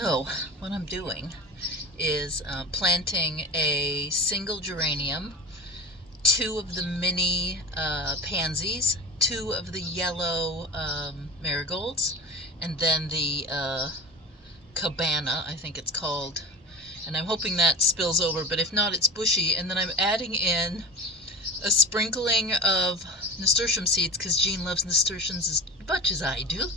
So what I'm doing is planting a single geranium, 2 of the mini pansies, 2 of the yellow marigolds, and then the cabana, I think it's called. And I'm hoping that spills over, but if not, it's bushy. And then I'm adding in a sprinkling of nasturtium seeds, because Jean loves nasturtiums as much as I do,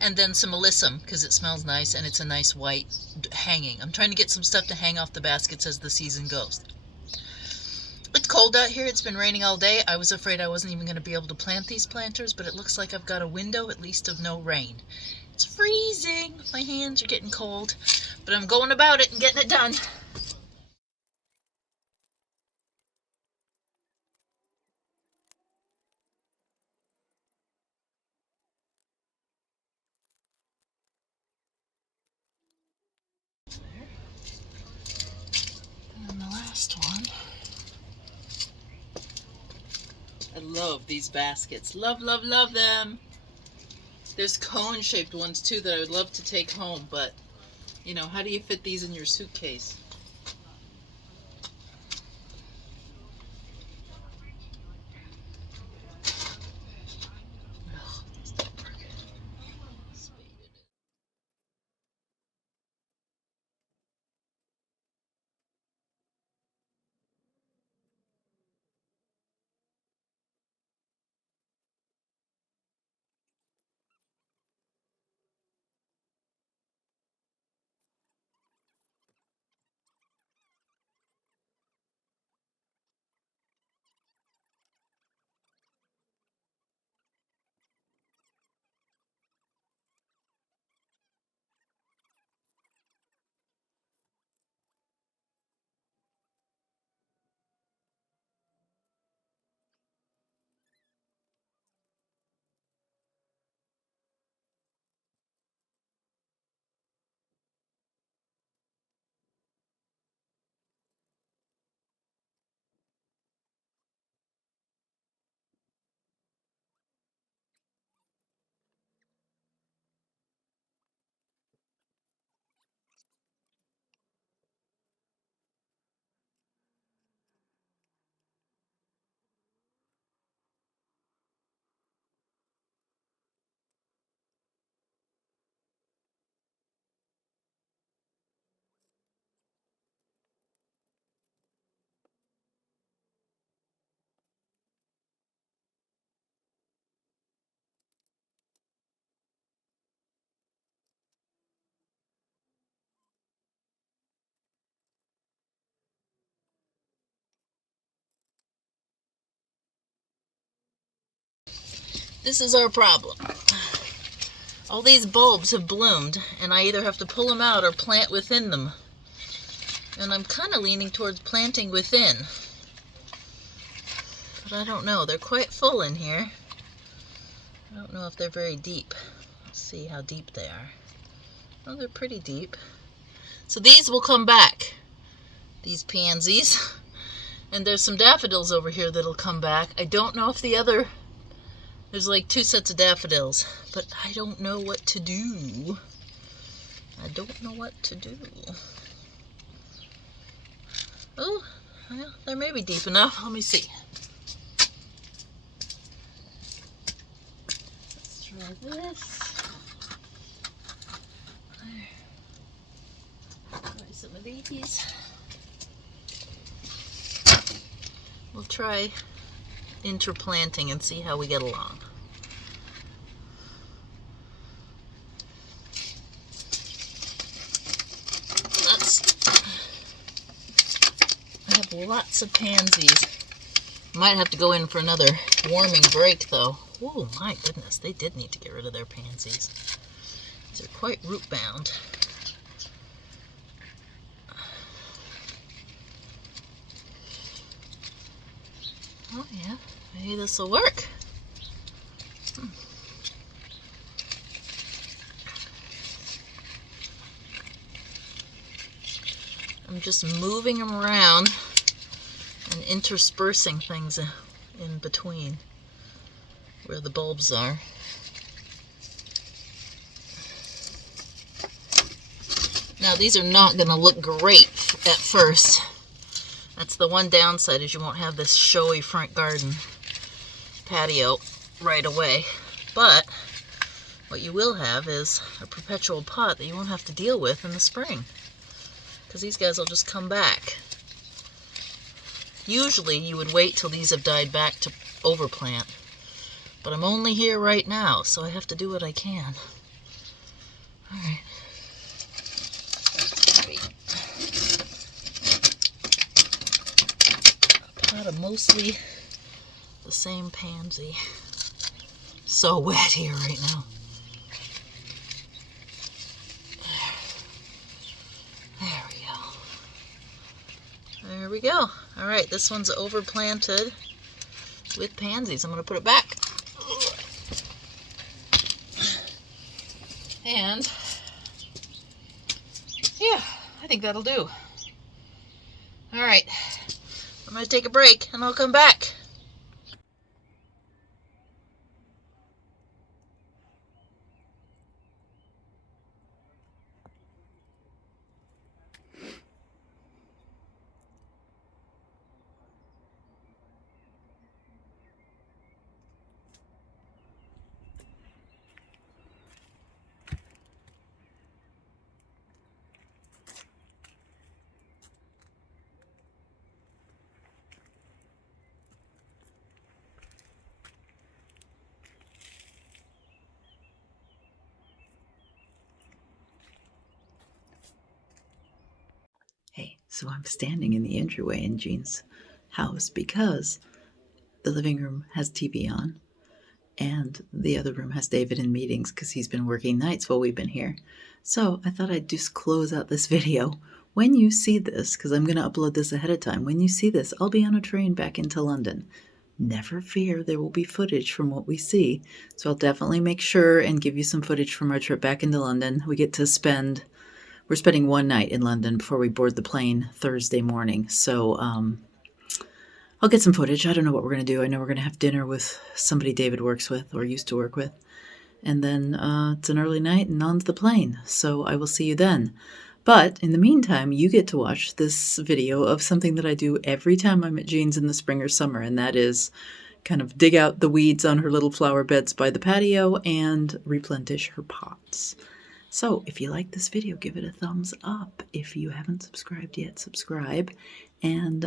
and then some alyssum, because it smells nice and it's a nice white hanging. I'm trying to get some stuff to hang off the baskets as the season goes. It's cold out here. It's been raining all day. I was afraid I wasn't even going to be able to plant these planters, but it looks like I've got a window at least of no rain. It's freezing. My hands are getting cold, but I'm going about it and getting it done. And the last one. I love these baskets. Love, love, love them. There's cone-shaped ones too that I would love to take home, but you know, how do you fit these in your suitcase? This is our problem. All these bulbs have bloomed, and I either have to pull them out or plant within them. And I'm kind of leaning towards planting within. But I don't know. They're quite full in here. I don't know if they're very deep. Let's see how deep they are. Oh, they're pretty deep. So these will come back. These pansies. And there's some daffodils over here that'll come back. I don't know if the other... There's like 2 sets of daffodils, but I don't know what to do. I don't know what to do. Oh, well, they may be deep enough. Let me see. Let's try this. Try some of these. We'll try interplanting and see how we get along. I have lots of pansies. Might have to go in for another warming break though. Oh my goodness, they did need to get rid of their pansies. These are quite root bound. Oh yeah, maybe this will work. I'm just moving them around and interspersing things in between where the bulbs are. Now these are not going to look great at first. That's the one downside, is you won't have this showy front garden patio right away. But what you will have is a perpetual pot that you won't have to deal with in the spring, because these guys will just come back. Usually you would wait till these have died back to overplant, but I'm only here right now, so I have to do what I can. All right. A pot of mostly the same pansy. So wet here right now. There we go. There we go. All right, this one's overplanted with pansies. I'm going to put it back. And yeah, I think that'll do. All right, I'm going to take a break and I'll come back. Hey, so I'm standing in the entryway in Jean's house because the living room has TV on and the other room has David in meetings because he's been working nights while we've been here. So I thought I'd just close out this video. When you see this, because I'm going to upload this ahead of time, when you see this, I'll be on a train back into London. Never fear, there will be footage from what we see. So I'll definitely make sure and give you some footage from our trip back into London. We're spending one night in London before we board the plane Thursday morning. So I'll get some footage. I don't know what we're going to do. I know we're going to have dinner with somebody David works with or used to work with. And then it's an early night and onto the plane. So I will see you then. But in the meantime, you get to watch this video of something that I do every time I'm at Jean's in the spring or summer. And that is kind of dig out the weeds on her little flower beds by the patio and replenish her pots. So if you like this video, give it a thumbs up. If you haven't subscribed yet, subscribe. And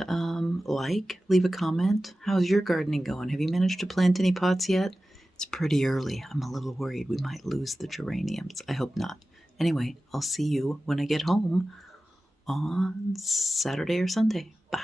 leave a comment. How's your gardening going? Have you managed to plant any pots yet? It's pretty early. I'm a little worried we might lose the geraniums. I hope not. Anyway, I'll see you when I get home on Saturday or Sunday. Bye.